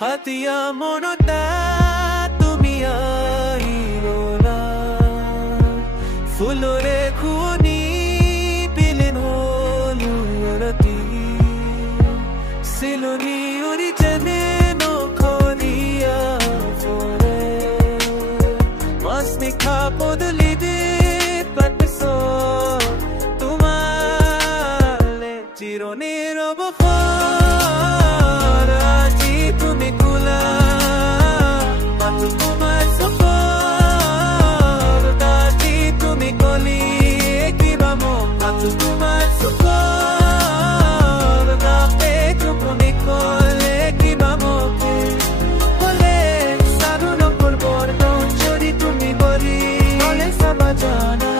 হাতিয়া মনতা তুমি আহিলা ফুলৰে খুনি পিলেন হলো ৰাতি চিলনি উৰি যেনে নখনিয়া ফৰে মাছ নিশা পদূলি দি পাতিছ তোমালে চিৰণিৰ অৱসৰ আজি তুমি কোলা মাতো তোমাৰ চকুৰ আজি তুমি কলি কিবা মোক মাতো তোমাৰ চকুৰ গাতে তুমি কলে কিবা মোক কলে সাধু নকৰবৰ যদি তুমি বলি কলে চাবা জানা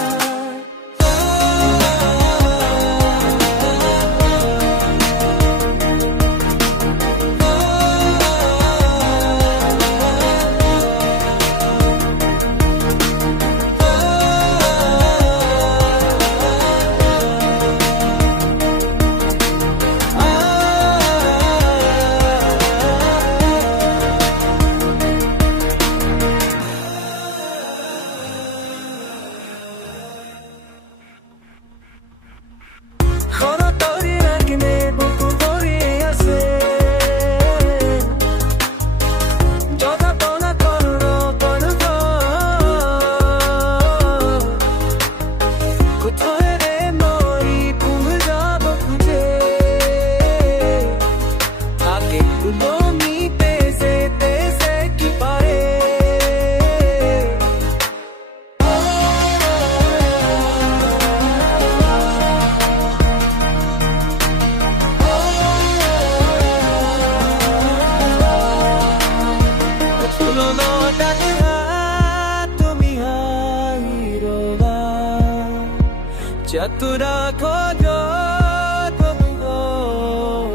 Chatura kojo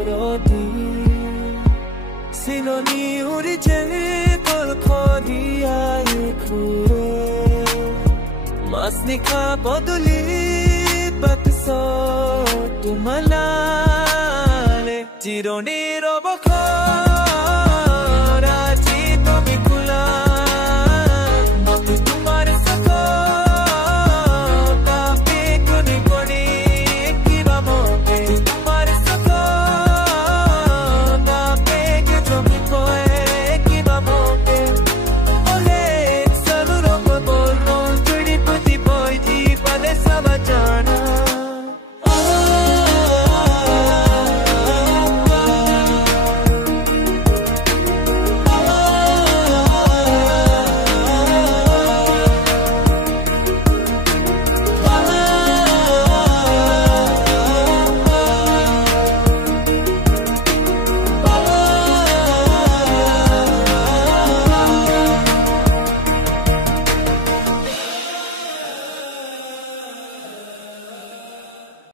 roti siloni uri jene kol khodiya ekhure masni kha boduli patso tumalale chirone